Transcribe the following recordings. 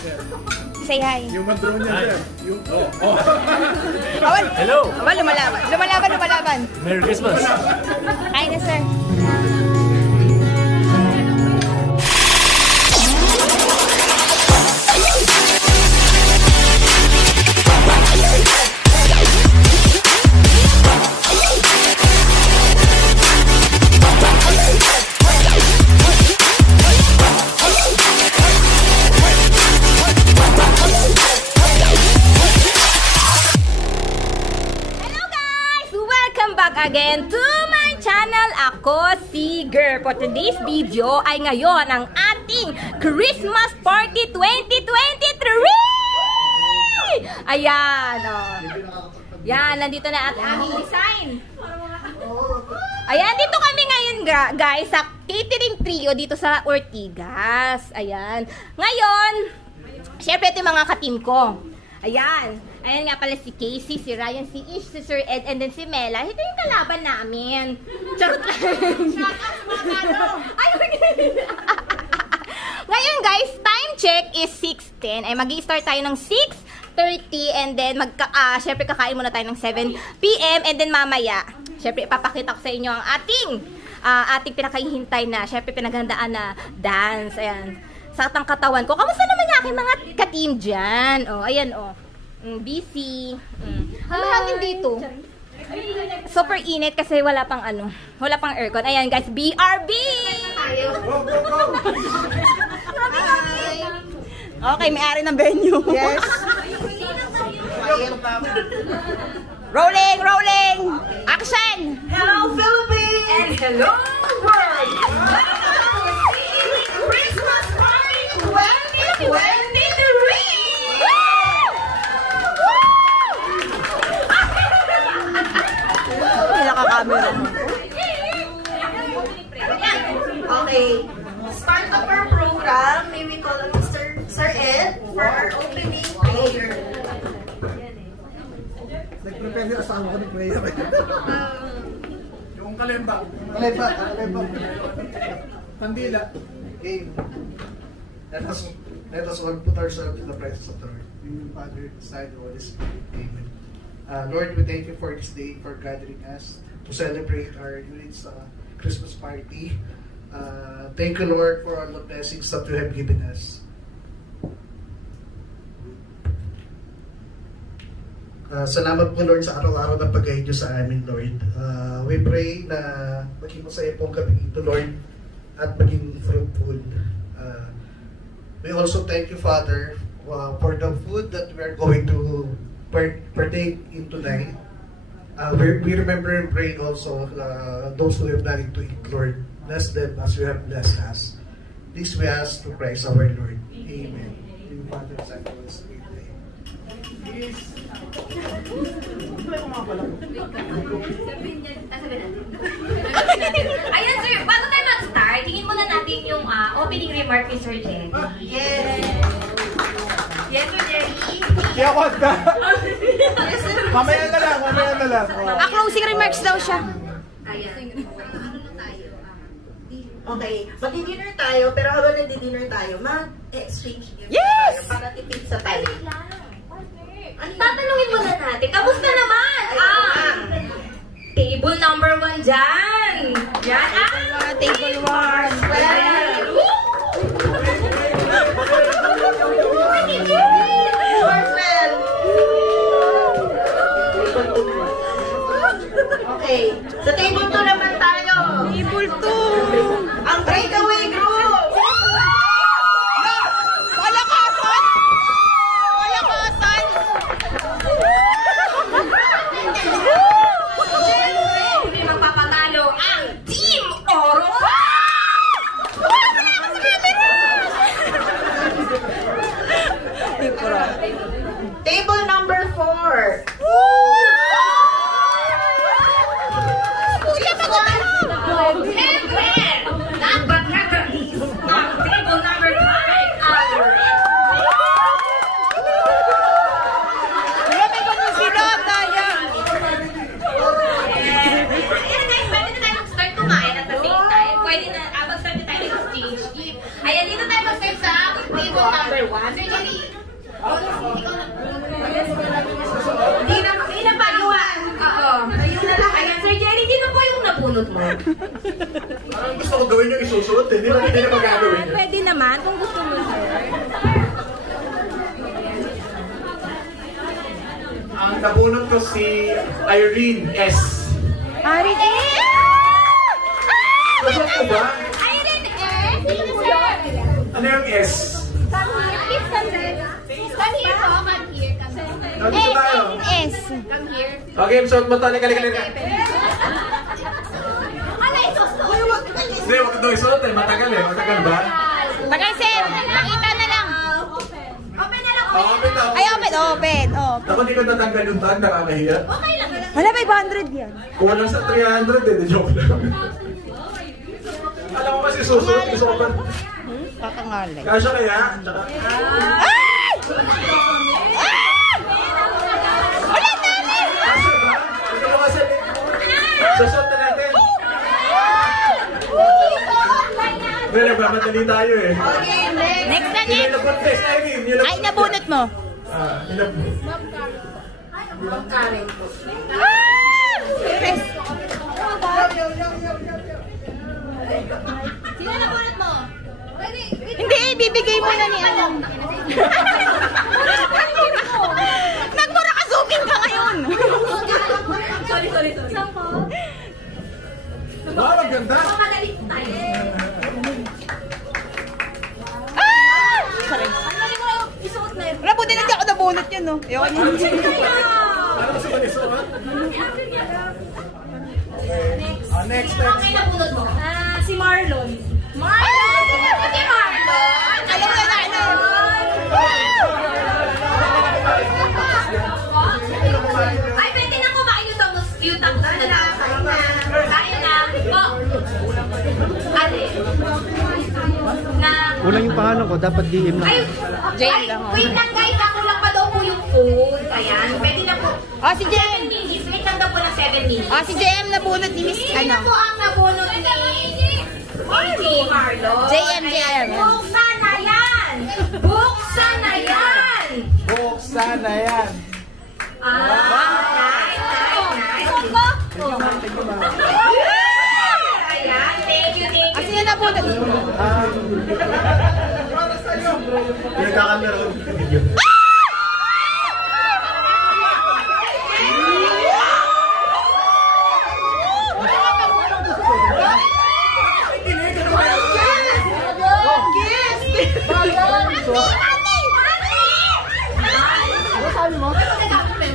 Say hi. Yung mag-draw niya, sir. Yung, Awal. Hello. Awal, lumalaban. Merry Christmas. Hi na, sir. Again to my channel. Ako si Girl. For today's video ay ngayon ang ating Christmas Party 2023! Ayan, oh. Yan, nandito na at aming design. Ayan, dito kami ngayon guys sa catering trio dito sa Ortigas. Ayan. Ngayon, syempre ito yung mga ka-team ko. Ayan. Ayan nga pala si Casey, si Ryan, si Ish, si Sir Ed, and then si Mela. Ito yung kalaban namin. Charot lang. Ngayon guys, time check is 6:10. Ay mag-i-start tayo ng 6:30 and then syempre kakain muna tayo ng 7 PM and then mamaya, syempre ipapakita ko sa inyo ang ating pinakahihintay na, syempre pinaghandaan na dance. Ayan. Sa katawan ko. Kamusta naman yung aking mga ka-team dyan? Oh, ayan oh. Busy. Ang hangin dito. Super init kasi wala pang aircon. Ayan guys, BRB! Go, go, go! Okay, may-ari ng venue. Yes. Rolling! Action! Hello Philippines! And hello world! Christmas Party 2023! Pinaka-camera. Okay, start of our program. May we call on Sir Ed for our opening prayer. Nag-prepare yung asawa ko ng prayer. Yung kalemba. Kandila. Okay. Let us all put ourselves in the presence of the Lord. In the Father, Son, and Holy Spirit. Amen. Lord, we thank you for this day, for gathering us to celebrate our unit's Christmas party. Thank you, Lord, for all the blessings that you have given us. Salamat po, Lord, sa araw-araw na pag-guide nyo sa amin, Lord. We pray na maging masaya pong gabi ito, Lord, at maging fruitful. We also thank you, Father, for the food that we are going to partake in tonight. We remember and pray also those who are planning to eat, Lord. Bless them as you have blessed us. This we ask to Christ our Lord. Amen. In the Father, Son, and Holy Spirit. Ayan sir, bago tayo mag-start, tingin muna natin yung opening remark ni Sir Jenny. Yes! Yes, Sir Jerry. Kaya ko ka! Mamaya na lang. Closing remarks daw siya. Ayan. Okay, mag-dinner tayo, pero habang nag-dinner tayo, mag-exchange gift tayo para tipid sa tayo. Tatanungin muna natin, kamusta naman? Table number 1 dyan. Yan, table 1. Okay, sa table 2 naman tayo. Table 2. Ang breakaway group. Palakasan! Siyempre, magpapatalo ang Team Oro. Sir Jerry. Hindi na pagawa. Oo. Ayun na lang. Ayan, Sir Jerry, di na po yung nabunot mo. Parang gusto ko gawin yung isusuot eh. Hindi na magagawin yun. Pwede naman, kung gusto mo, sir. Ang nabunot ko si Irene S. Irene S! Nasaan ko ba? Irene S! Sino, sir? Ano yung S? Come here, please come here. Come here po, come here. Dito tayo. S. Come here. Okay, suot mo to. Halika. Ano isusuot? Hindi, wag ito isuot eh. Matagal eh. Matagal ba? Tagal, sir. Nakita na lang. Open na lang. Open na. Ay, open. Ako di ko natanggal yung tag. Nakakahiya. Okay lang. Wala, 500 yan. Kulang sa 300 eh. Joke lang. Alam ko kasi susuot. Gusto ko pa. Kakangalay. Kasya kaya? Tsaka... Ay! Wala na! Kasya ba? Ito mo kasi. Susuot na natin. Hindi, nagmamadali tayo eh. Next na, Yung next. nabunot test, Irene. Ay, nabunot mo. Sino nabunot mo? Hindi, bibigay mo na ni ano. Nagmura ka, zooming ka ngayon. Sorry. Wow, ang ganda. Wala, buti na di ako nabunot yun, no? Ayoko niya. Ano gusto mo nisuot? Next. Okay, nabunot mo. Si Marlon. Marlon! Si Marlon! Alam na ano. Ay, pwede na kumain yung tapos na lang. Kain na. Po. Ate. Na. Kulang yung pangalan ko, dapat DM lang. Ay, wait lang guys. Kulang pa daw po yung food. Ayan. Pwede na po. Ah, si 7 JM. minutes. Wait lang daw po ng 7 minutes. Ah, si JM nabunot ni Miss, Sino po ang nabunot ni Marlon? JM. Buksan na yan! Buksan na yan! Buksan na yan. Nice. Ayan, thank you. Ah, sino nabunot? Pinagkakamera ko yung video.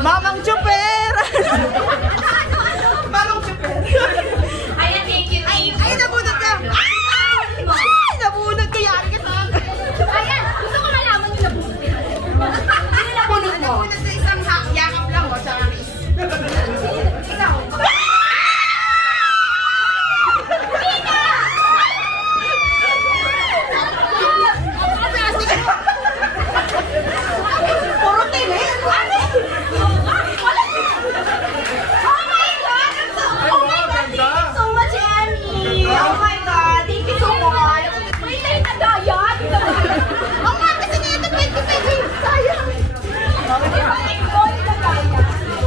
Mamang Chuper! Mamang Chuper! Ayan, thank you. Ay, nabunot ka! Ay, nabunot ka yan! Ayan, gusto ko malaman yung nabunot. Sino nabunot mo? Nabunot sa isang yakap lang, o, sa aris. Ikaw. Puro tili! So much, Annie! Oh my God! Thank you so much! Wait, tayo nagayat! Oh my, kasi na ito 25 sayang!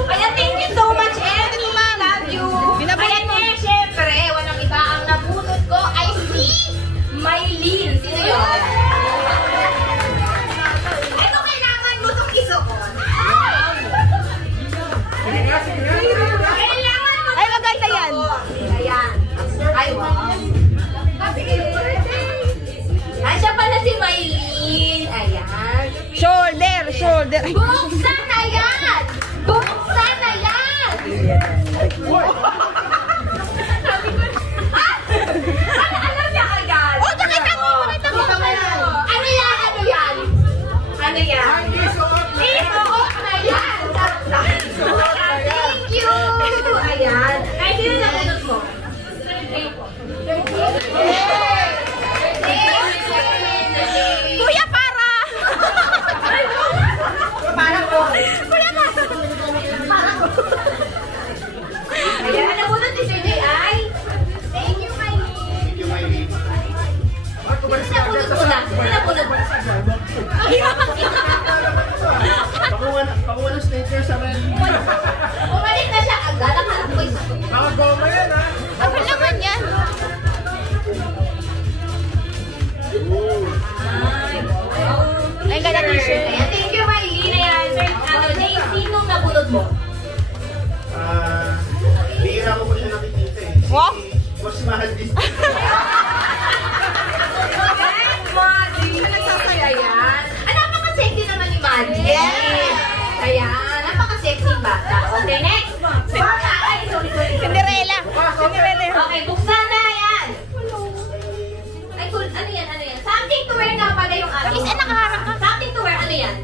Ayan, thank you so much, Annie! Love you! Ayan, syempre, walang iba ang nabunot ko ay si Mylene. Sino yun? Ito kailangan mo itong isuot. Kailangan mo Ay, maganda yan! Ayan. Ay, wow. Asya pala si Mylene. Ayan. Shoulder! Ay, Buksan na yan! Buksan na yan! Alam niya agad. Oh, pakita mo! Ano yan? Ano yan? Isuot na yan! Thank you! Ayan. Ay, sino nabunot mo? Kuya, para! Para po. Kuya, para! Ayan, ang nabunot ni Sir Jay ay thank you, Mylene. Sino nabunot mo na? Sino nabunot mo? Umalis na siya agad. Akala ko isa. Mga goma yan, ha? Ako naman yan. Ay, ganda t-shirt. Ayan, thank you, Maylene. Ayan, sir, Jay, sinong nabunod mo? Bihira ko pa siya nakikita eh. Wow. Mas mahal din. Maddie! Nagsasaya yan. Ah, napaka-sexy naman ni Maddie. Yes! Kaya, napaka-sexy bata. Okay, next. Ay, sorry. Cinderella. Okay, buksan na yan. Ay, cool. Ano yan? Something to wear nga pala yung ating. Is, nakaharap ka. Something to wear, ano yan?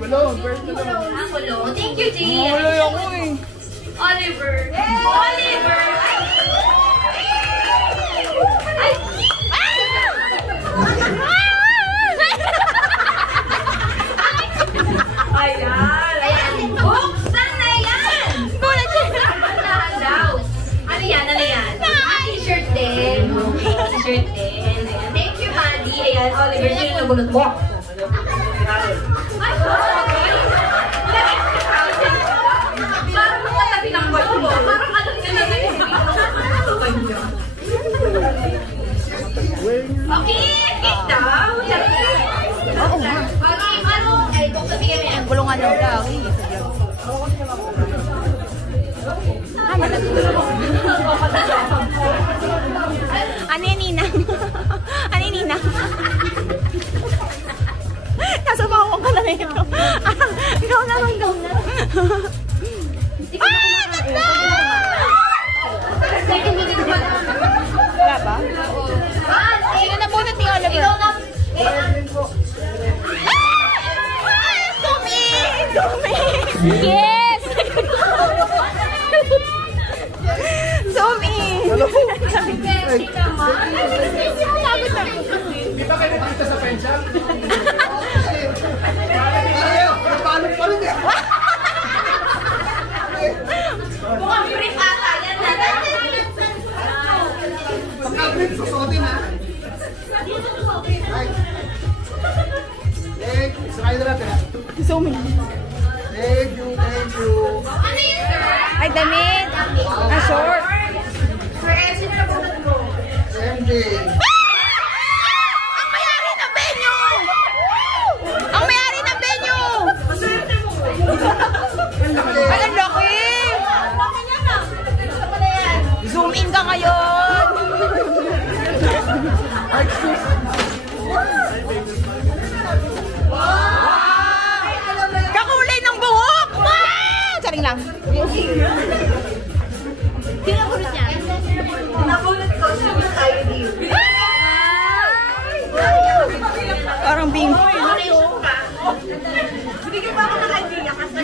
Kulong, first kulong. Ah, kulong. Thank you, Jay. ako eh. Oliver. Oliver. Ay. Ayan! Ayan. Buksan na yan. Bulat siya. Buksan daw. Ano yan? T-shirt din. T-shirt din. Ayan. Thank you, Maddie. Ayan, Oliver. Sino yung nabunot mo? Ay, parang mga tabi ng boy mo. Parang ano nilagay yung okay, kiss daw. Oo nga. Okay, ano? Ay, kung sabihin mo yan. Bulungan ng laki. Ano yan, Ninang? Ano yan, Ninang? Nasa bawang ka na rin ito. Ikaw na. Ah! Ganda! Wala ba? Sino na bunot ni Oliver? Ikaw na. Zoom in! Yes! Zoom in! Sexy naman. Di ba kayo nakita sa pensya? Mukhang brief ata yan. Pagka-grip, susuotin ha. Thank you. Sakay na natin ha. Zoom in. Thank you. Ano yun, sir? Ay, damit! Ah, short! Sir Ed, sino na bunot mo? MJ. Ang may-ari ng venue! Ang may-ari ng venue! Maswerte mo! Ay, ang laki! Zoom in ka ngayon! Kakulay ng buhok! Wow! Saring lang. Sino bunot niya? Nabunot ko si Miss Ivy. Parang bingo. Binigyan ba ako ng idea kasi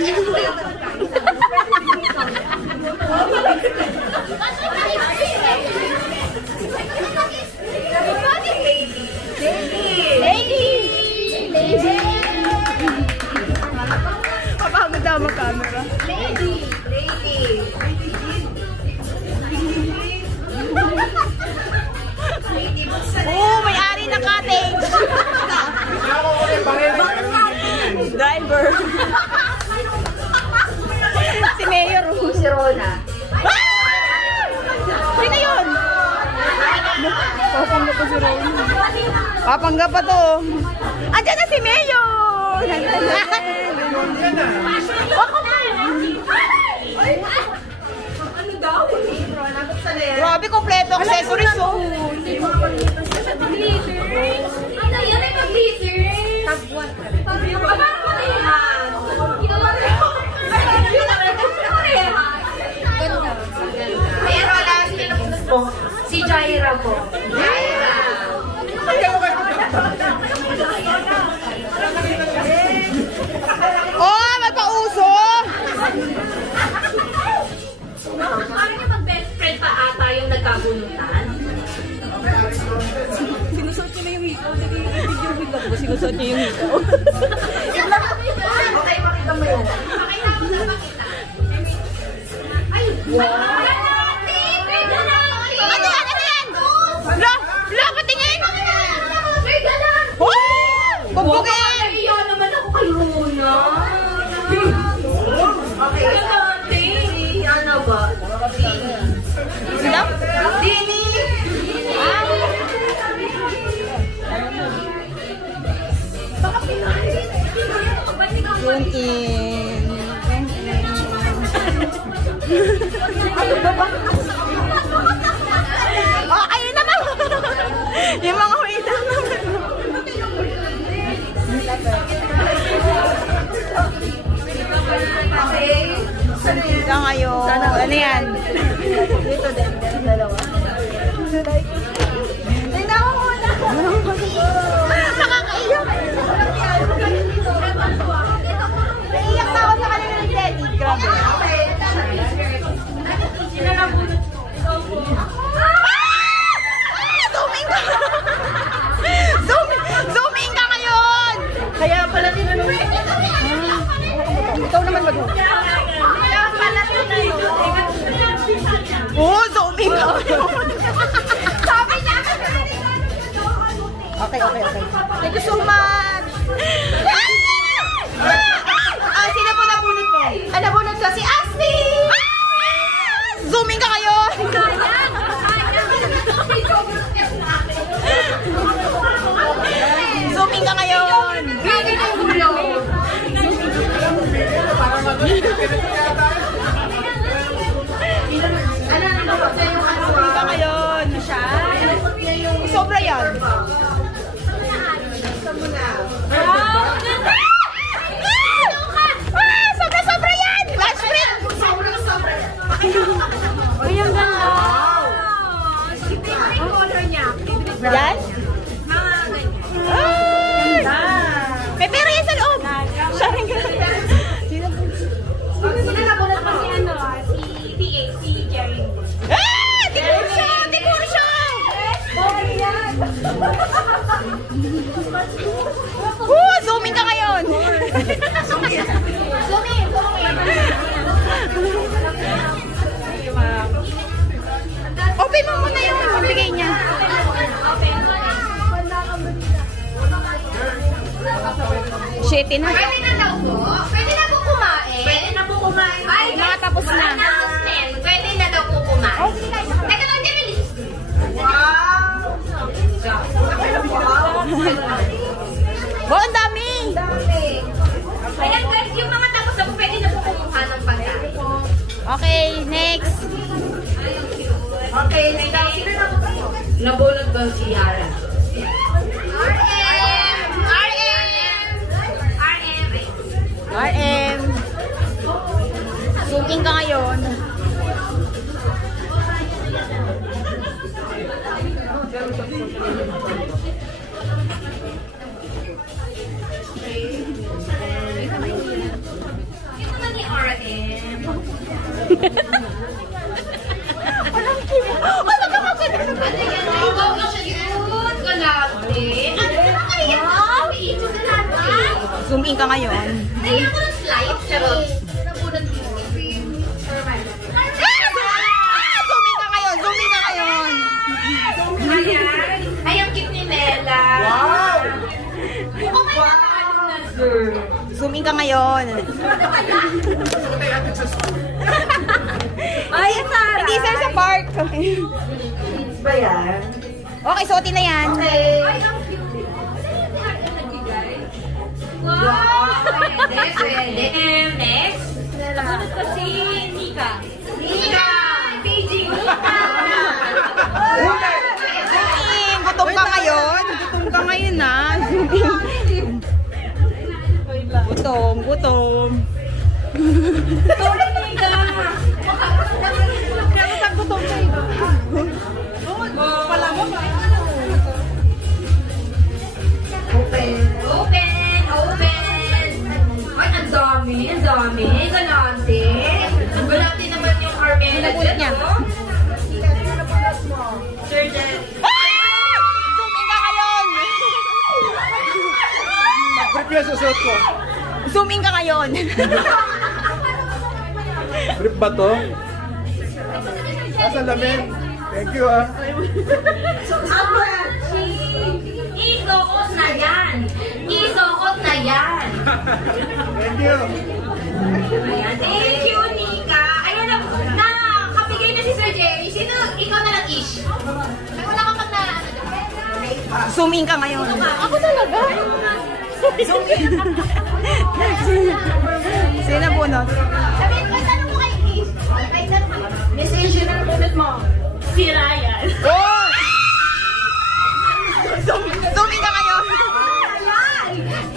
Kapagod daw mag-camera. Lady! Oh, may-ari ng cottage! Driver. Si Mayor. Si Rona. Sino yun? Papangga pa si Ron. Papangga pa to. Andiyan na si Mayor! Ano daw? Rona, buksan na yan. Grabe, kompleto accessories oh. Ano yan? May mag-laser. Tagwan. Parang parehan. Ay, Rona, sino na bunot mo? Si Jaira po. Jaira! Oh, magpauso! Parang yung mag-best friend pa ata yung nagkabunutan. Sinusot niya na yung hikaw. Nag-video hikaw ko. Sinusot niya yung hikaw. Okay, pakita mo yun. Pakita mo na pakita. Ay! Ano yan? Ano yan? Lo, patingin! May galang! Oh! Bugbugin! Naiiyak naman ako kay Rona. Zoom in. Oh, ayun naman. Yung mga wait naman. Okay. Ito ngayon. Ano yan? Dito din. Dalawa. Tingnan mo muna. Nakakaiyak. Naiiyak na ako sa kanila ng Teddy. Grabe. Zooming ka! Zooming ka ngayon! Kaya pala tinanong. Ikaw naman mag-hook. Oo, zooming ka ngayon! Sabi niya! Okay. Thank you so much! Sino po nabunod mo? Nabunod ko si Asmi! Zooming ka ngayon! Zooming ka ngayon! Bigyan ng gulo! Zooming ka ngayon! Sobra yan! Sobra yan! Last spring! Ay, ang ganda! Favorite color niya. Yan? Ay! May pera yan sa loob! Siya rin ka. Sino po? Sino nabunod mo si ano? Si PA, si Jerry. Ah! Tikursyo! Tikursyo! Zooming ka ngayon! Zooming! Open mo muna yung bigay niya. Shit, na. Pwede na daw po? Pwede na po kumain? Pwede na po kumain. Ay, Mga tapos na. announcement. Pwede na daw po kumain. Teka lang, release. Wow! Oh, ang dami! Ayan guys, yung mga tapos na po, pwede na po kumuha ng pagkain. Okay, next. Okay, sino na po kayo? Nabunod ba si Yara? RM. Zooming ka ngayon. Ito na ni RM. Wala ka maganda. Ano yan? Ay, wow, cute! Galante! Ano na kaya? Wow! Ito na natin! Zoom in ka ngayon. Naiyan ko ng slide. Charot. Nabunan ko. Zoom in ka ngayon. Zoom in ka ngayon. Ayan. Ay, ang cute ni Nela. Wow! Oh my God! Zoom in ka ngayon. Ay, Tara! Hindi sir sa park. Ba yan? Okay, suotin na yan. Okay. Ay, ang cute. Wow! Pwede. Next. Nabunod ko si Nika. Nika! Beijing Nika! Zooming. Gutom ka ngayon. Gutom ka ngayon na. Zooming. Gutom. Sorry, Nika! Gutom ka iba. Pala mo ba? Open! Ay, ang dami! Galante! Galante naman yung Carmela. Nabunod niya. Sir Jen. Zoom in ka ngayon. Brief yan susuot ko. Zoom in ka ngayon. Brief ba to? Asa lamin? Thank you ah. Isuot na yan! Thank you. Ayan. Thank you, Nika. Ayan na, nakabigay na si Sir Jerry. Sino? Ikaw na lang, Ish. Ay, wala ka pag na... Zoom in ka ngayon. Ako talaga? Sino bunot? Sabihin ko, tanong mo kay Ish. Miss Asia na bunot mo. Si Ryan. Oh! Zooming ka ngayon.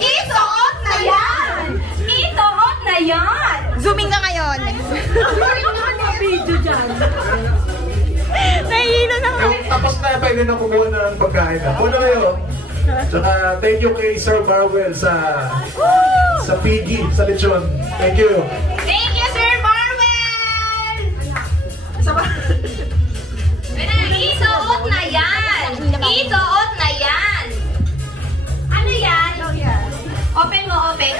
Isuot na yan! Isuot na yan! Zooming ka ngayon. Video dyan. Nahihilo na ako. Tapos na, pwede na kumuha na ng pagkain. Muna kayo. Tsaka thank you kay Sir Marwell sa PG, sa lechon. Thank you. Thank you, Sir Marwell! Isuot na yan! Isuot na yan! Ano yan? Open mo, open.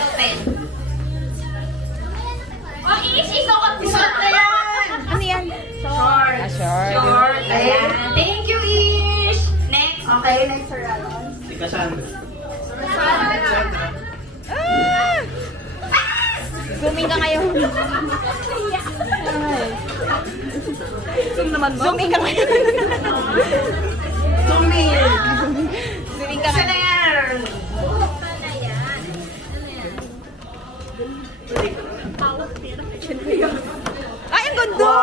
O, Ish, isuot na yan! Ano yan? Short. Short. Ayan. Thank you, Ish! Next. Okay, next Sir Alon. Zooming ka ngayon. Zoom naman mo. Zooming ka ngayon. Zooming ka Sino ngayon. yan? Ay, ang ganda!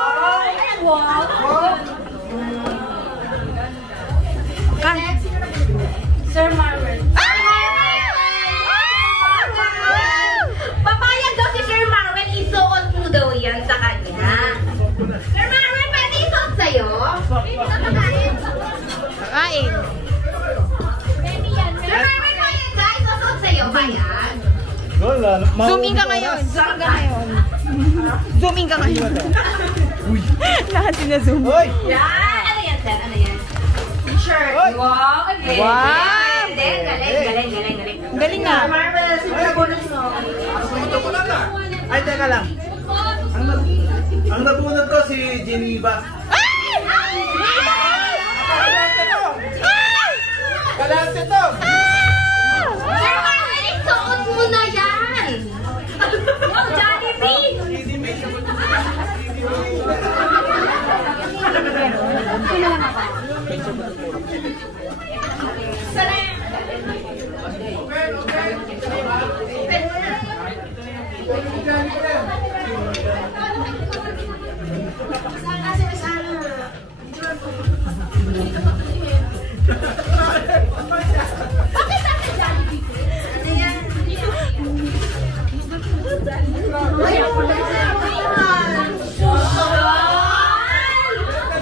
Sir Marvel. Papayag daw si Sir Marvel, isuot mo daw yan sa kanya. Sir Marvel, pwede isuot sa'yo? Kain. Sir Marvel, payag ka? Isuot sa'yo, payag? Zooming ka ngayon. Zooming ka ngayon. Zooming ka ngayon. Lahat sinazoom. Yan! Ano yan, sir? Ano yan? T-shirt. Wow! Okay. Wow! Galing. Galing nga. Sir Marvel, sino na bonus mo? Ay, teka lang. Ang nabunod ko si Geneva. Kalante to! Sir Marvel, isuot mo na yan! Wow, Jollibee!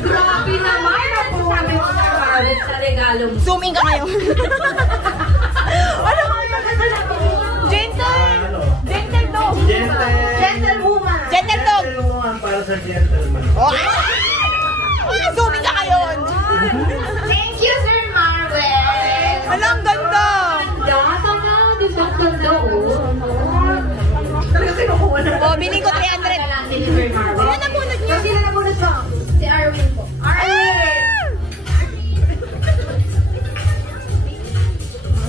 Grabe naman! Sabi mo Sir Marvel sa regalo mo. Zooming ka ngayon. Ano? Gentle. Gentle dog. Gentlewoman. Gentle dog. Para sa gentleman. Oh, zooming ka ngayon. Thank you, Sir Marvel! Ano, ang ganda. Ganda na! Di ba ang ganda, oh? Talaga kinukuha na. Oh, biling ko 300. Kalante ni Sir Marvel. Sino na bunod niyo? Sino na bonus mo? Si Arwin po. Arvin!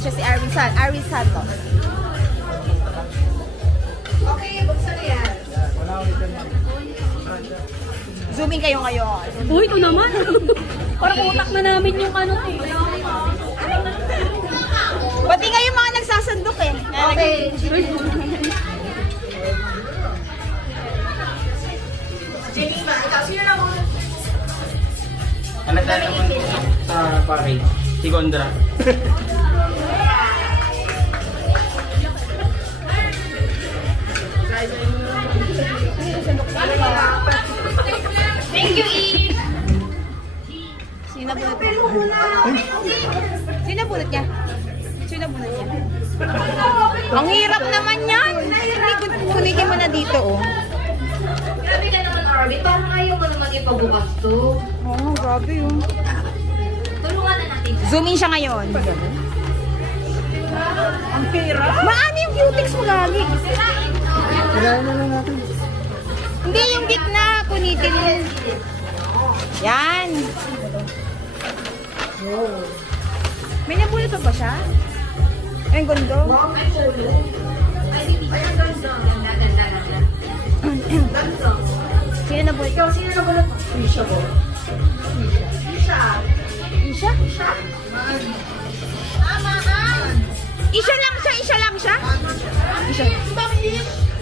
Siya si Arvin Santos. Okay, buksan na yan. Zooming kayo ngayon. Uy, ito naman. Parang utak na namin yung ano eh. Pati kayo mga nagsasandok eh. Okay. Geneva, ikaw, sino na bonus? Anak na naman sa package. Si Gondra. Thank you, Eve! Sino bunot niya? Sino bunot niya? Sino bunot niya? Ang hirap naman yan. Kuligin mo na dito oh. Grabe ka naman, Arvin. Parang ayaw mo naman ipabukas to. Oo, grabe yun. Tulungan na natin. Zooming siya ngayon. Ang pera? Maano yung cutex mo gali? Hindi, yung gitna. Kunitin mo. Yan. May nabunot pa ba siya? Ay, ang ganda. Ay, polo. Ay, hindi. Ay, ang ganda. Ganda. Sino nabunot? Ikaw, sino na bonus mo? Isha po. Isha. Isha? Tamaan! Isa lang siya. Isa.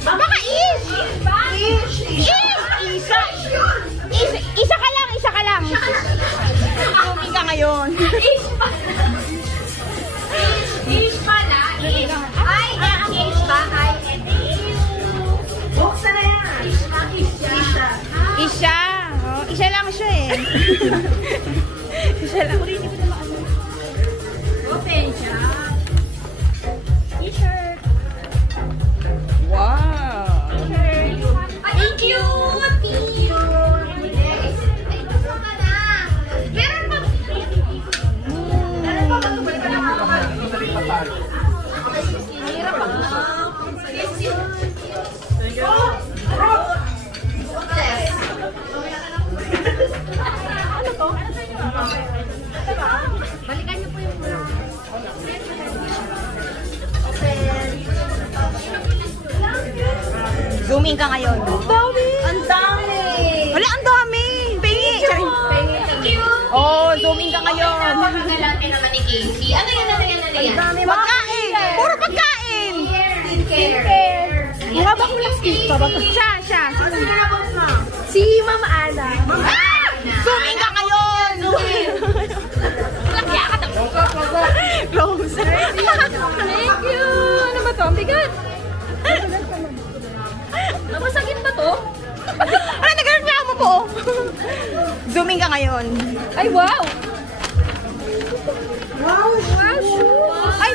Baka is. Isa ka lang. Zooming ka ngayon. Ish pala. Ay, ish ba? Ay, Buksan na yan. Isa. Oh, isa lang siya eh. Isa lang. open siya. T-shirt. Wow. Thank you! Thank you! Yes. Ay, gusto ka na. Meron pa. Meron pa ba? Tubay ka na mga hirap pa. Ano to? Balikan niyo po yung mula. Zooming ka ngayon. Ang dami! Wala, ang dami. Pengi. Thank you! Oh, zooming ka ngayon. Napakagalante naman ni Casey. Ano yan? Pagkain. Puro pagkain. Skincare. Haba ko lang skip pa ba? Siya. Si Mama Ana. Ah! Zooming ka ngayon. Close. Thank you. Ano ba to? Ang bigat. Masakit ba to? Ano, nag-reklamo po. Zooming ka ngayon. Ay, wow. Wow! Wow, shoes. Ay,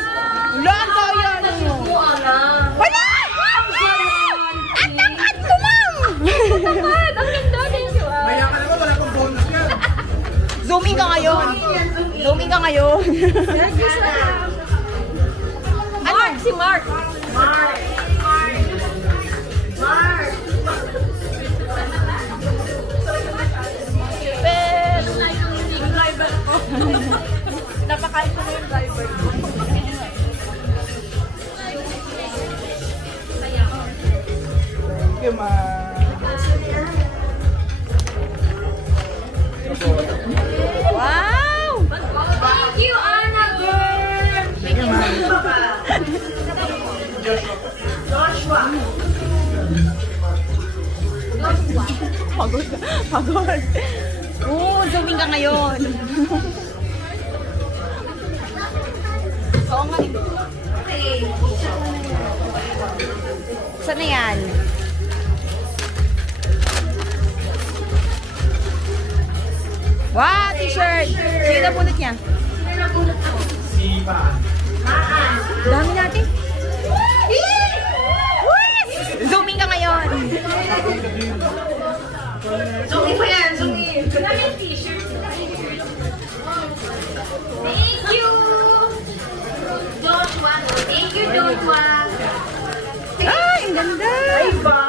wala ang daya. Wala! At tangkad mo, ma'am! Tapad. Ang ganda. Thank you. Maya ka naman, wala pang bonus yan. Zooming ka ngayon. Zooming ka ngayon. Mark, si Mark. Napakain ko na yung driver ko. Thank you, ma. Wow! Thank you, Anna girl. Thank you, ma. Joshua! Pagod. Oo, zooming ka ngayon. Oo nga. Okay. Saan na yan? Wow, t-shirt! Sino na bunot niya? Si Maan. Dami natin. Zooming ka ngayon. Zooming pa yan, zooming! Thank you. Joshua. Thank you, Joshua. Ay, ang ganda. Ba?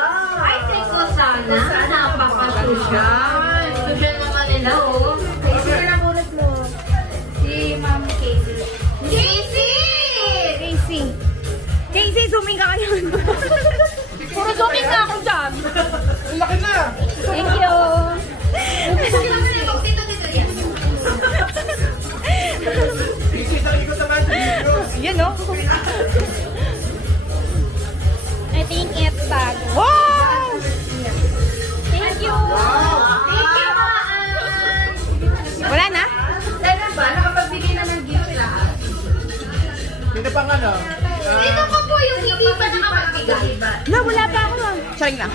Ay, thank you sana. Napaka-social. Social naman nila, oh. Sino na bunot mo? Si Ma'am Casey. Casey! Casey, zooming ka ngayon. Puro zooming na ako dyan. Ang laki na! Thank you. Dito yan. Busy sa likod naman sa video. Yan, no? I think it's bag. Wow! Thank you. Thank you, Maan. Wala na? Dahil ba, nakapagbigay na ng gift lahat. Sino pang ano? Sino pa po yung hindi pa nakapagbigay? Na, wala pa ako. Charing lang.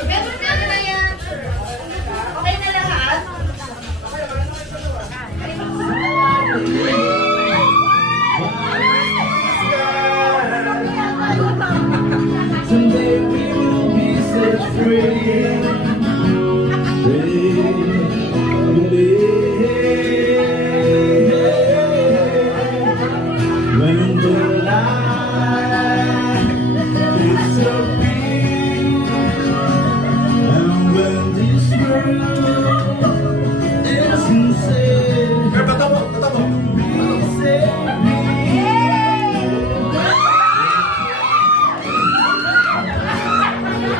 Meron na yan. Okay na lahat? Someday we will be set free. When the light disappears, and when this world is insane, Pero bato mo. we say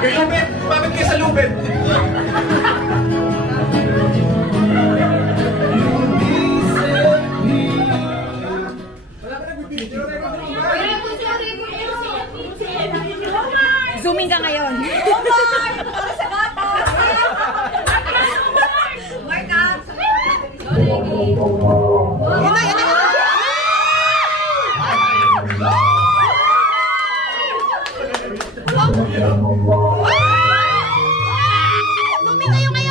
Kay Lubid! Bakit kayo sa Lubid? Zooming ka ngayon. Yun na, yun na. Zooming kayo ngayon.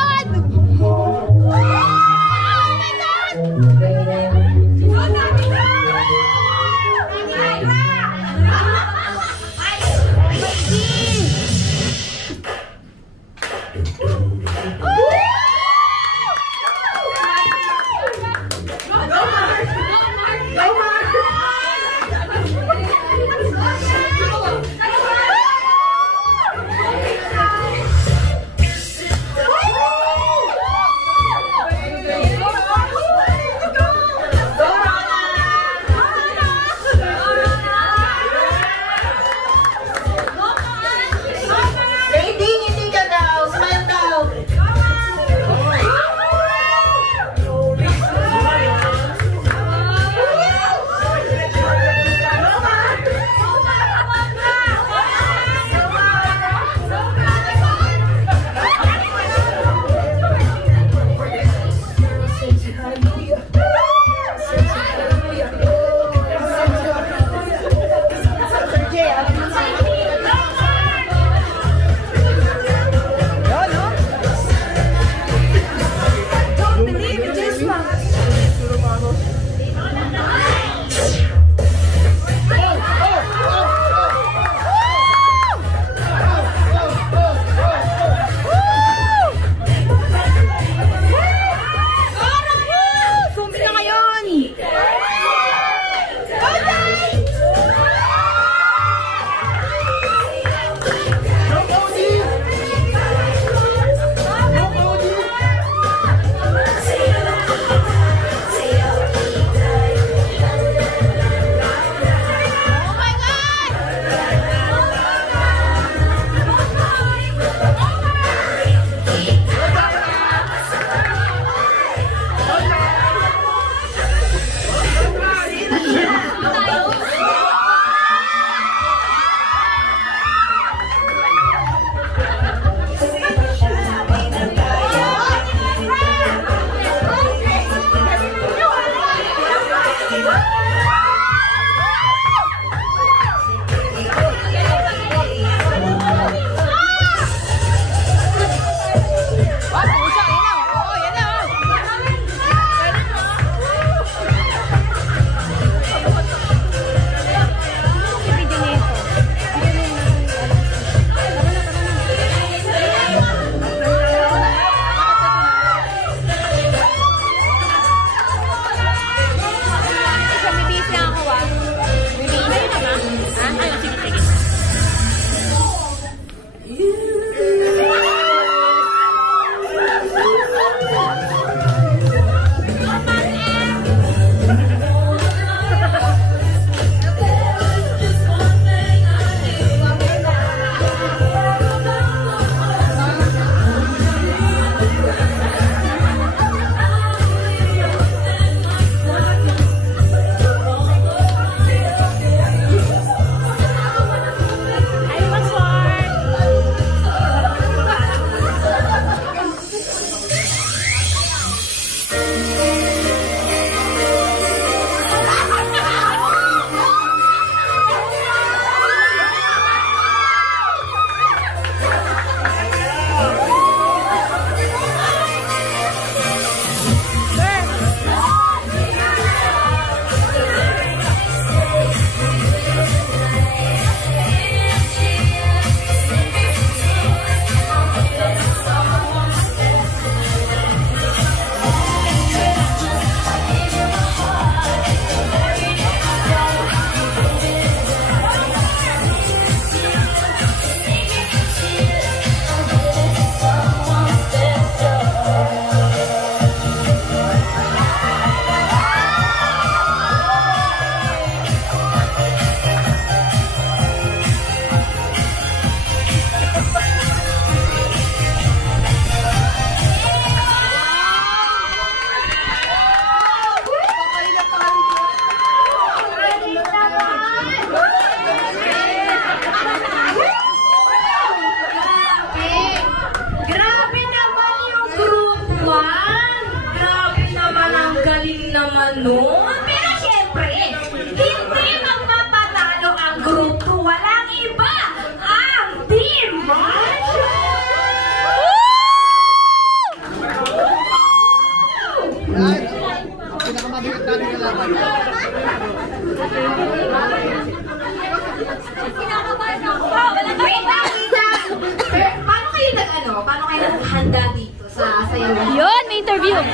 Ayun.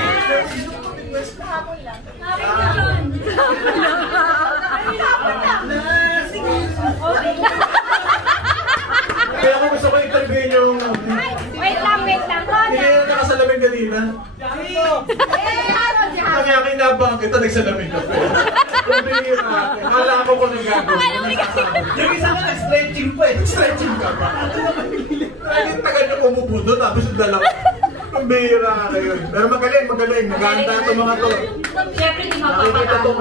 Kaya ako gusto ko interviewin yung... Wait lang. Hindi kayo nakasalamin kanina. Kaya kinabang kita, nagsalamin ka. Kala ko ko nang gagawin. Yung isa ka nag-stretching pa eh. Stretching ka pa. Ang tagal nyo pumupuno tapos yung dalawa. Ang bihira ka kayo. Pero magaling. Maganda itong mga to.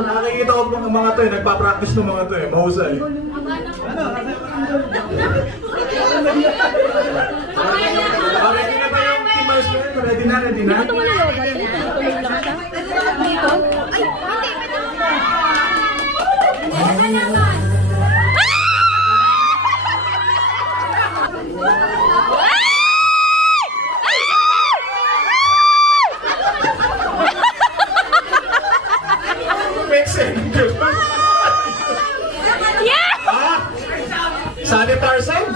Nakikita ko ng mga to eh. Nagpa-practice ng mga to eh. Mahusay. Ready na ba yung Team Mouse mo? Ready na? Ito wala yoga. Tuloy lang siya. Dito. Make sense. Yeah! Ah! Sanitary sense?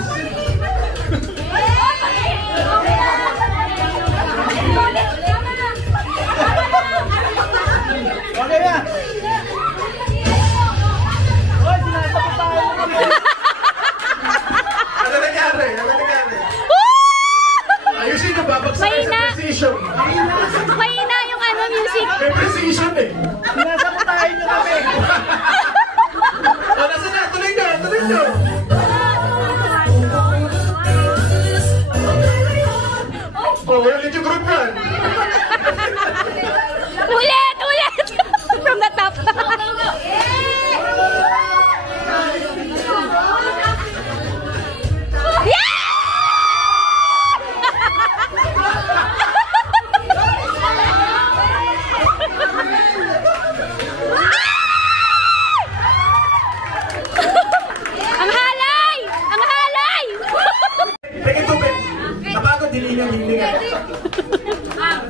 Okay na! Ano nangyari? Ayusin nyo, babagsak kayo sa precision. Mahina yung ano, music. May precision eh. Sinasabotahin nyo kami. O, nasa na? Tuloy nyo! Oh, ulit yung group yan. Ulit! From the top. Ang halay! Tingin tubig. Napagod, hilingan.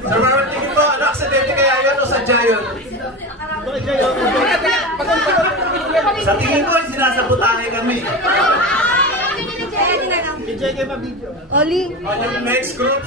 Sa mga tingin mo, ano, aksidente kaya yun o sadya yun? Sa tingin ko, sinasabotahin kami. Oli. O, yung next group,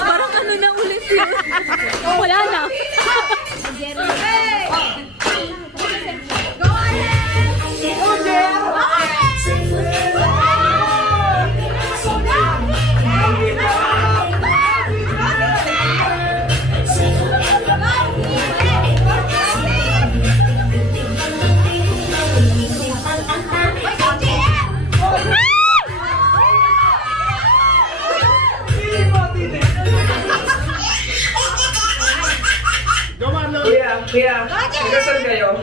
Parang ano na ulit yun. Wala na. Kuya, saan kayo?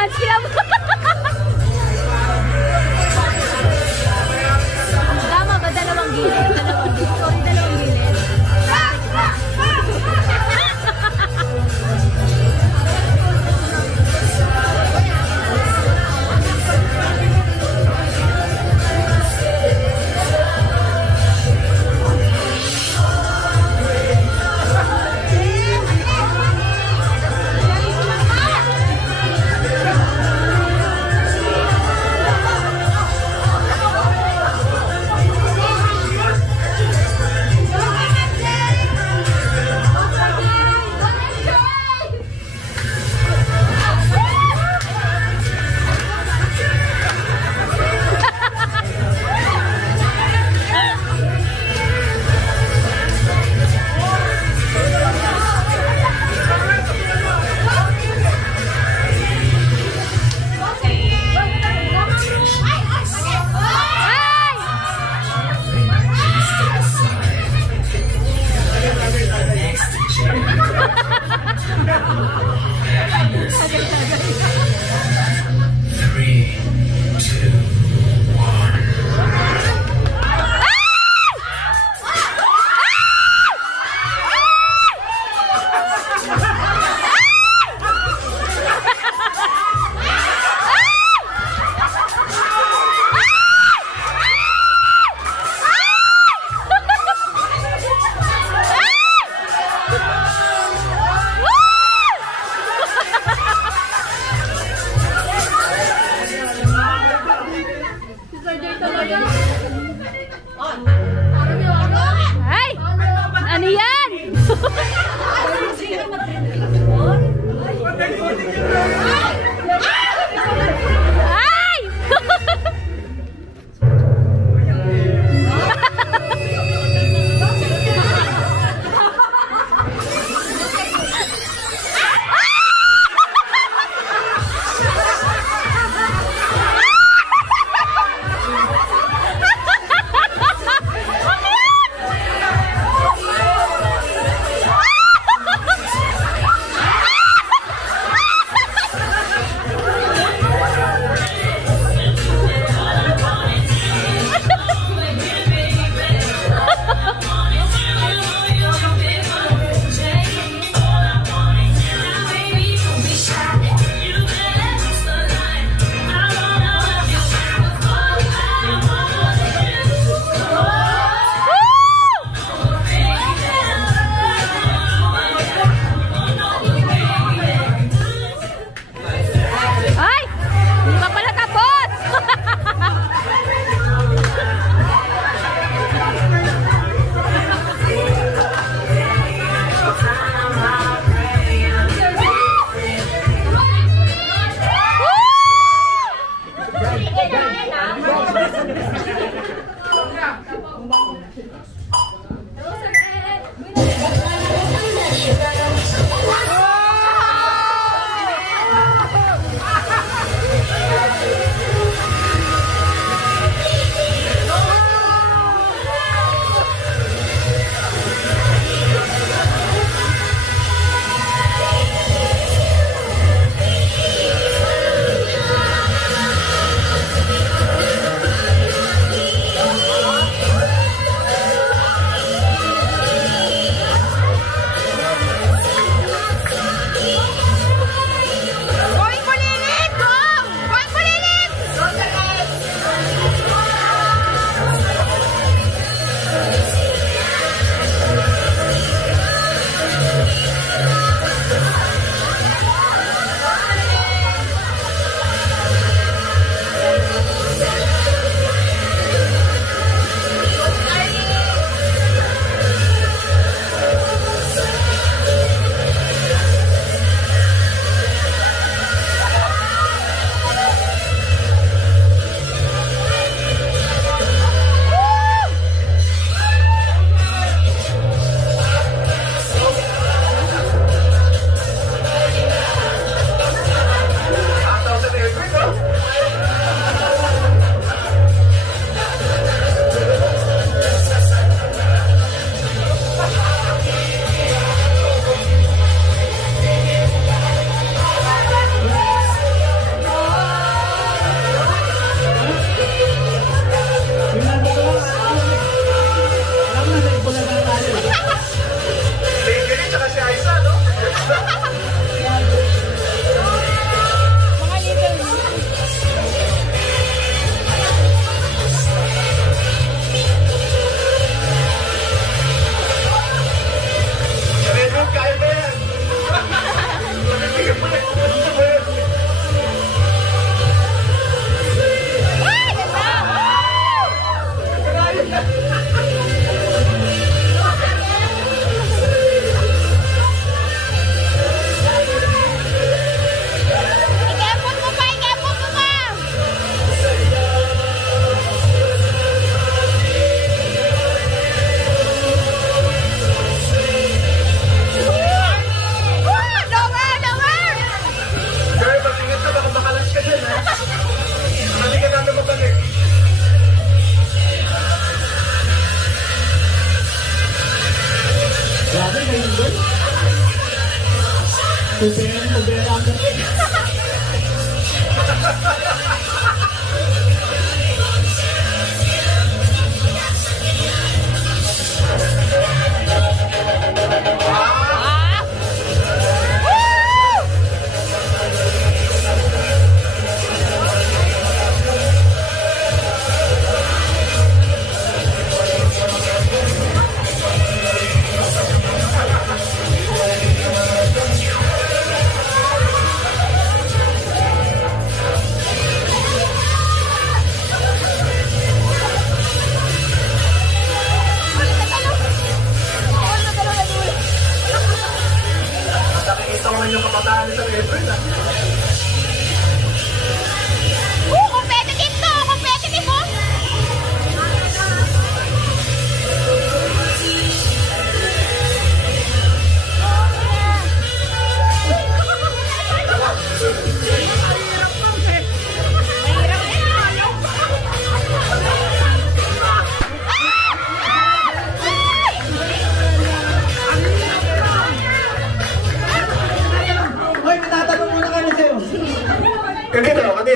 Kinabahan sila. Tama ba? Dalawang gilid. Dalawang gilid. Sorry, dalawang gilid.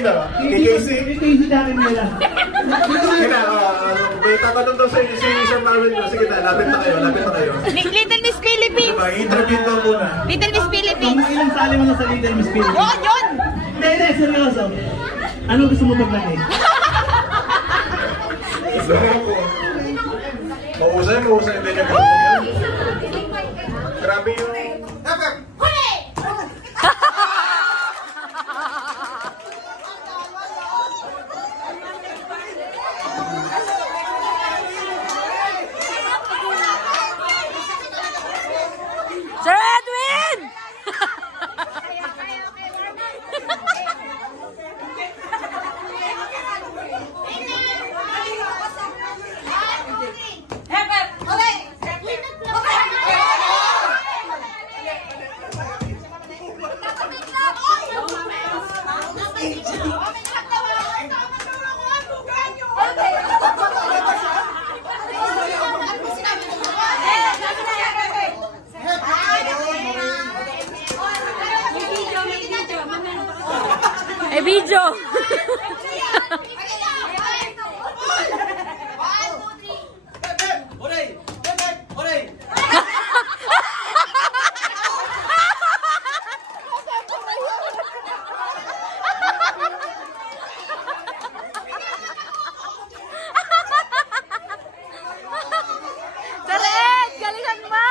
sino? Kay Casey? Kay Casey natin nila. Sige na, may tatanong daw si Sir Marvin. Sige na, lapit na kayo, lapit na kayo. Little Miss Philippines. Diba, interview daw muna. Little Miss Philippines. Ilang sali mo na sa Little Miss Philippines? Oo, yun! Hindi, seryoso. Ano gusto mo paglagay? Mahusay din yung grupo niya. Grabe yung... Sir Edwin! Video! Salit! Galingan mo!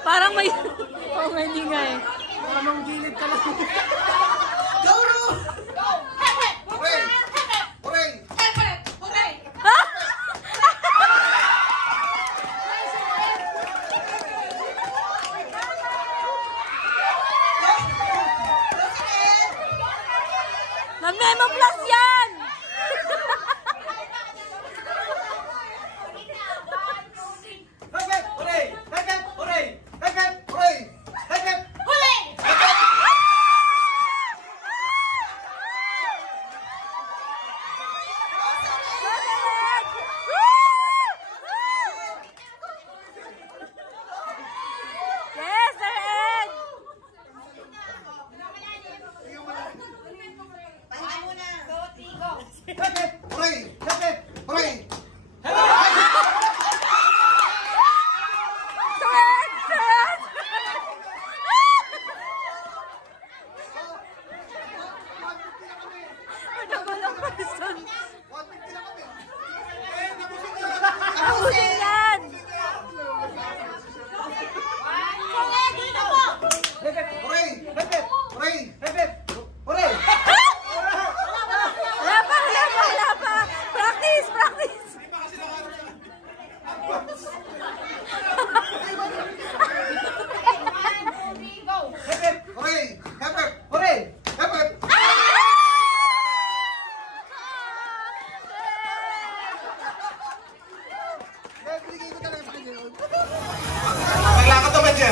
Parang may... Oh, hindi nga eh. Parang gilid ka lang. Go, Ru! Go! Hooray! Hooray! Hooray! Hooray! Nag-memo plus yan! Yes, Sir Ed! Sir Ed! Sir Ed! Walang person. Tapusin yan! Wala pa! Practice! Practice!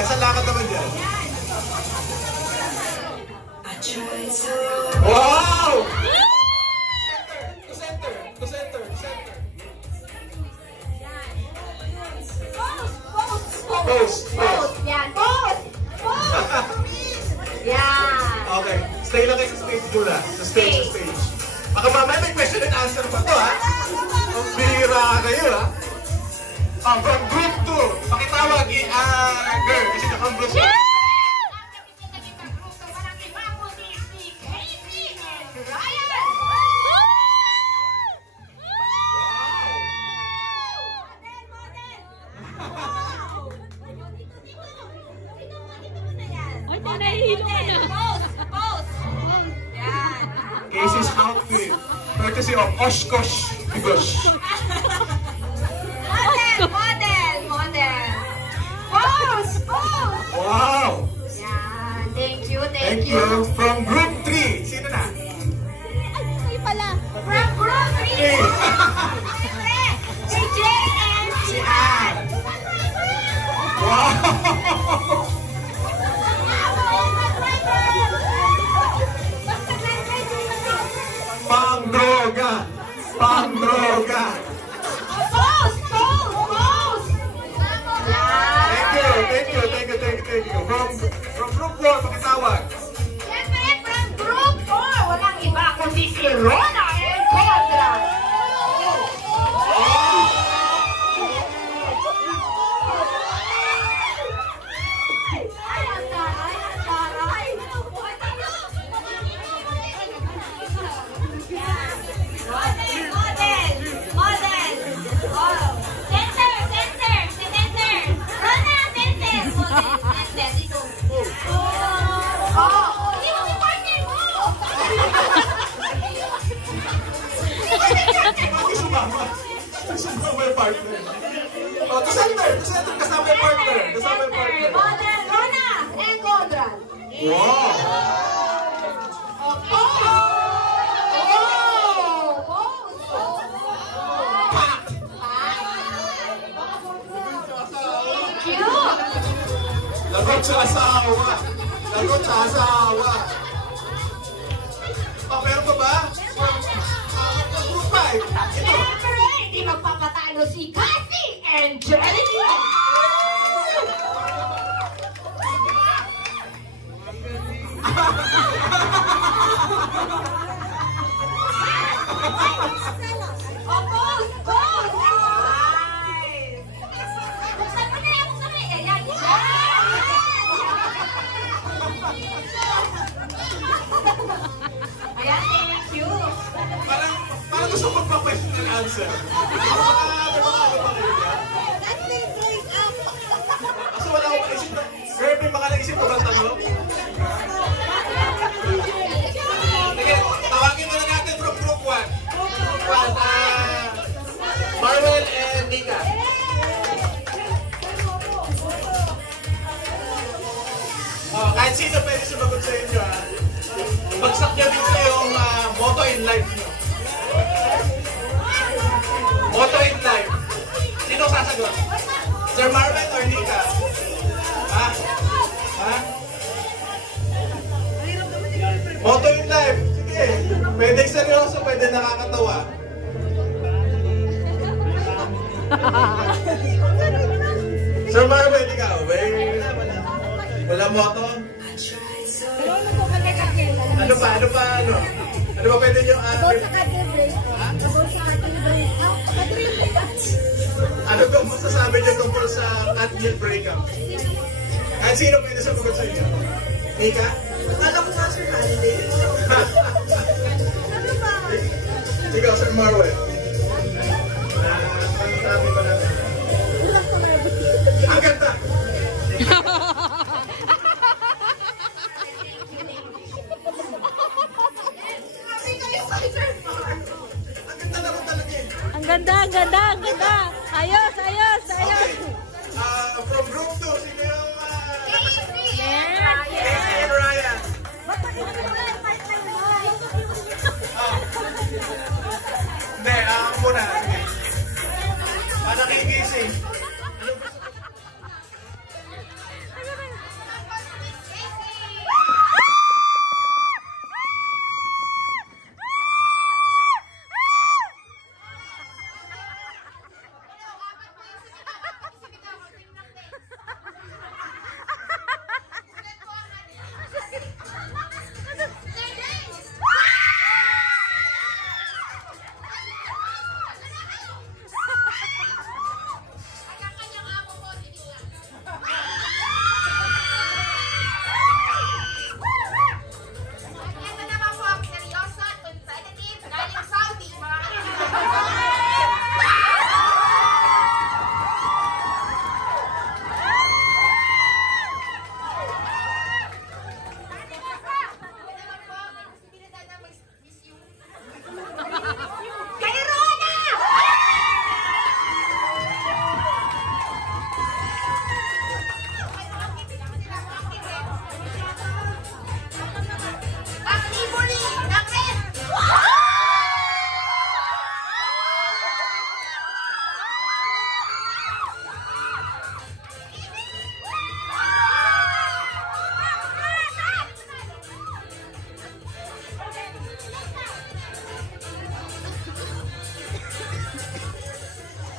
Saan lakad naman dyan? Wow! Center! To center! Post! Yan. Post! Yan. Okay. Stay lang kayo sa stage, Jula. Sa stage. Baka mamaya may question and answer pa to, ha? Ang bihira kayo, ha? From group 2, pakitawag girl, kasi from group 2. Ay, nahihilo ka na. Casey's outfit. kasi Oshkosh. Gosh. Model. Pose. Wow! Yan. Thank you. Thank you. From group 3. Sino na? Ay pala. From group 3. Si Jay and si Ann. Wow! Pang-droga! Pang-droga! Pose. Thank you. From group 4, pakitawag. Siyempre, from group 4, walang iba kundi si Rona and Contra. Model. Oh. Center. Si Center. Rona, Center. Model. Dito. Oh. Hindi mo si partner mo. Bakit sumama? Sumama yung partner. Oh, to center, kasama yung partner. Model, Rona and Conrad. Wow! Lagot sa asawa. Oh, meron pa ba? Group 5. Ito. Siyempre, hindi magpapatalo si Cassie and Jollibee. Pose. Nice. Buksan mo na. Ayan. Ayan, thank you. Parang gusto magpa-question and answer. Kaso wala akong maisip na, girl, may baka naisip ko bang tanong? Sige, tawagin mo na natin from group 1. Marvel and Nika. Oh, kahit sino pwede sumagot sa inyo, ha? Bagsak niya dito yung motto in life niyo. Motto in life. Sino sasagot? Sir Marvin or Nika? Ha? Motto in life. Sige. Pwede seryoso, pwede nakakatawa. Sir Marvin, ikaw. Wala motto? Ano pa? Ano ba pwede nyo? Ano ba masasabi nyo tungkol sa cat-meal breakup? Kahit sino pwede sabagot sa inyo? Nika? Akala ko nga, Sir Holiday. Ikaw, Sir Marwell. Sabi ba natin? Ang ganda! Ang ganda. Ayos. Okay. From group 2, sino yung Casey and Ryan? Hindi, muna. Para kay Casey.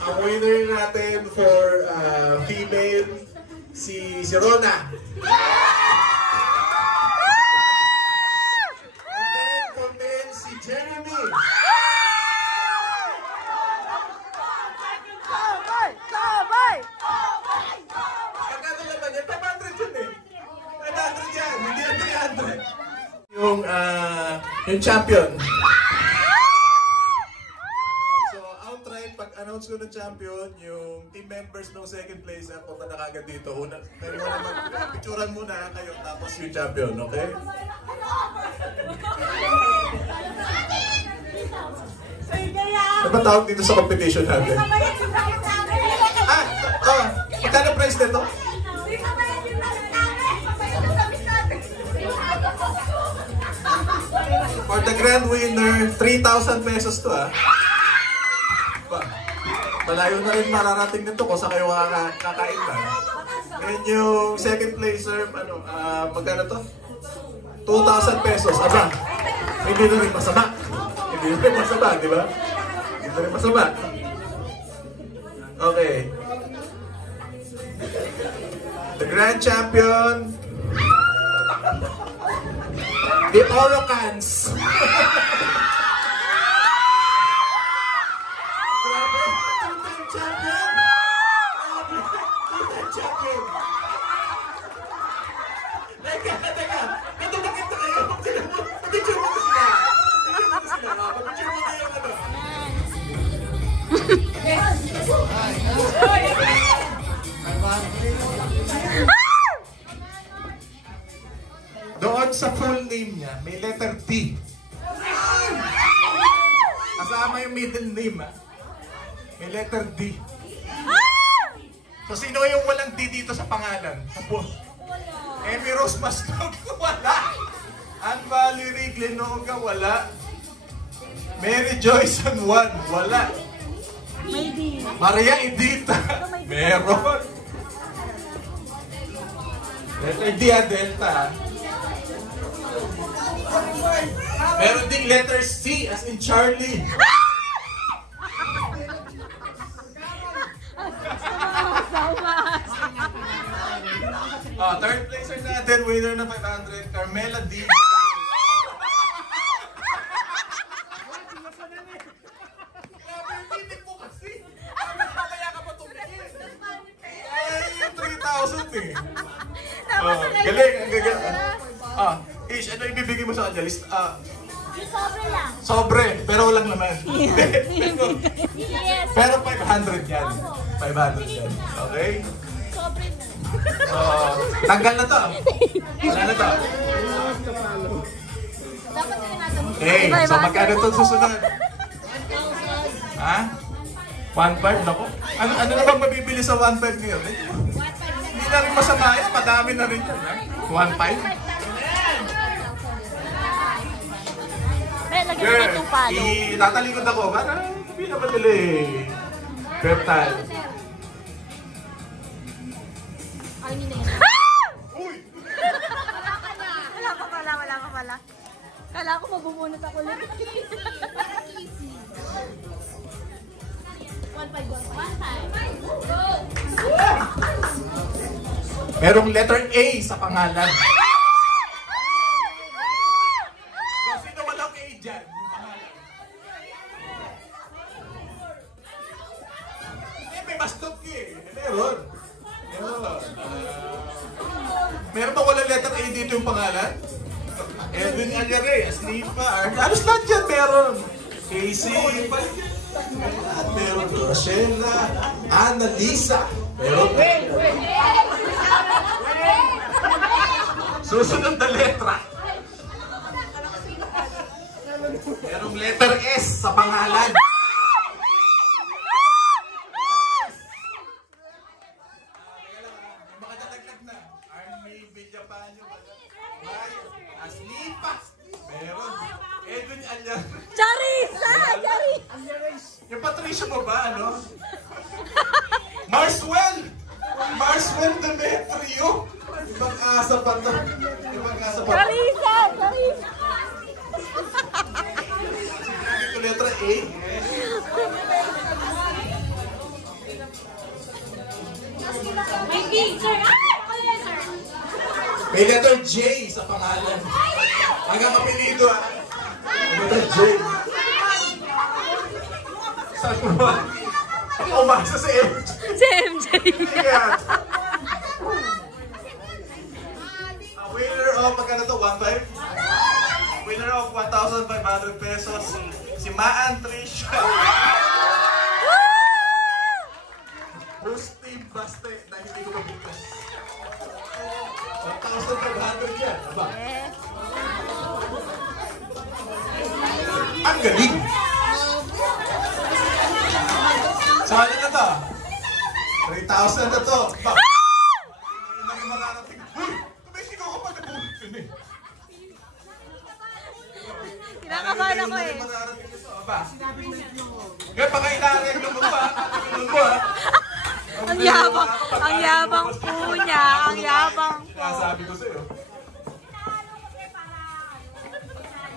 Ang winner natin for female, si Rona. And then for men, si Jeremy. Magkano naman yan? 500 yun eh. 500 yan, hindi yan 300. Yung champion. So, outright, pag-announce ko ng champion, yung team members ng second place, punta na kagad dito. Kayo naman, picturean muna kayo, tapos yung champion, okay? Ano ba tawag dito sa competition natin? Magkano price nito? For the grand winner, 3,000 pesos to Malayo na rin mararating nito kung sa kayo kakain ba. And yung second placer, magkano to? 2,000 pesos. Aba, hindi na rin masama. Hindi na rin masama, di ba? Hindi na rin masama. Okay. The grand champion, the Orocans. Champion. Teka. Ito nakita kayo. Picture mo sila. Picture mo na yung ano. Doon sa full name niya, may letter D. Kasama yung middle name, may letter D. So, sino yung walang D dito sa pangalan? Emmy Rose Mastog, wala. Ann Valerie Glenoga, wala. Mary Joyce San Juan, wala. Maria Edita, meron. Letter D, Delta. Meron ding letter C, as in Charlie. Third placer natin, winner na 500, Carmela D. Hindi po kasi. Mamaya ka pa tumingin. Ay, yung 3,000 eh. Galing, ang gagal. Ish, ano ibibigay mo sa kanya? Sobre lang. Sobre, pero walang laman. Pero 500 yan. 500 yan. Okay? Sobre na. Tanggal na to. Wala na to. Okay, so magkano ito susunod? Ha? 1.5 na ko? Ano na bang mabibili sa 1.5 ngayon? Hindi na rin masama eh, padami na rin yan. 1.5? Lagyan mo itong palo. Tatalikod ako, parang hindi na madali. Reptile. Ay, hindi na yan. Uy! Wala pa pala. Kala ko mabubunot ako ulit. 1.5. Merong letter A sa pangalan. So, sino walang A dyan? Yung pangalan. May bastog eh. Meron. Meron ba walang letter A dito yung pangalan? Edwin Alyare, Asnipa, halos lahat dyan meron. Casey, meron Rochella, Annalisa, meron. Susunod na letra. Merong letter S sa pangalan. Makadadagdag na. Army Villapanyo, Asnipa, meron. Edwin Alyare. Charissa! Yung Patricia mo ba, ano? Marswell Demetrio. Pag-asa pa to. Charissa! Ito letra A. May picture. Ay! Ako yan, sir. May letter J sa pangalan. Hanggang kapilido ah. Letter J. Saan mo ba? Umasa si MJ. Si MJ. Yan. Winner of, magkano to? 1,500? Winner of 1,500 pesos. Si Maan Trisha. Who's team Baste na hindi ko mabita? 1,500 yan. Aba? Ang galing! Saan na to? 3,000 na to. Ba? Naging mararating. Uy! Tumisigaw ka pa nabulit yun eh. Kinakabahan ako eh. Naging mararating ito. Aba? Kaya pakailangan mo ba? Ang yabang po niya. Ang yabang po. Sinasabi ko sa'yo.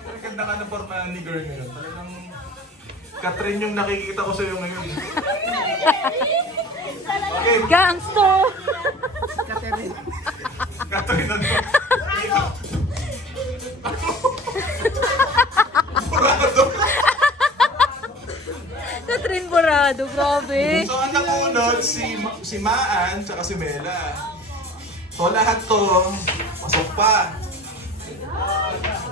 Ang ganda ka ng forma ni girl ngayon. Talagang Catherine yung nakikita ko sa'yo ngayon. Okay. Gangster! Catherine ano? Burado. Catherine Borado, grabe. So ang nakunod si Maan tsaka si Mela. So lahat to, pasok pa.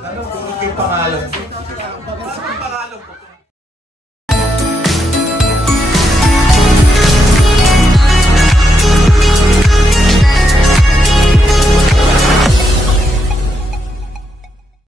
Ano kung yung pangalan ko? Ang pangalan ko?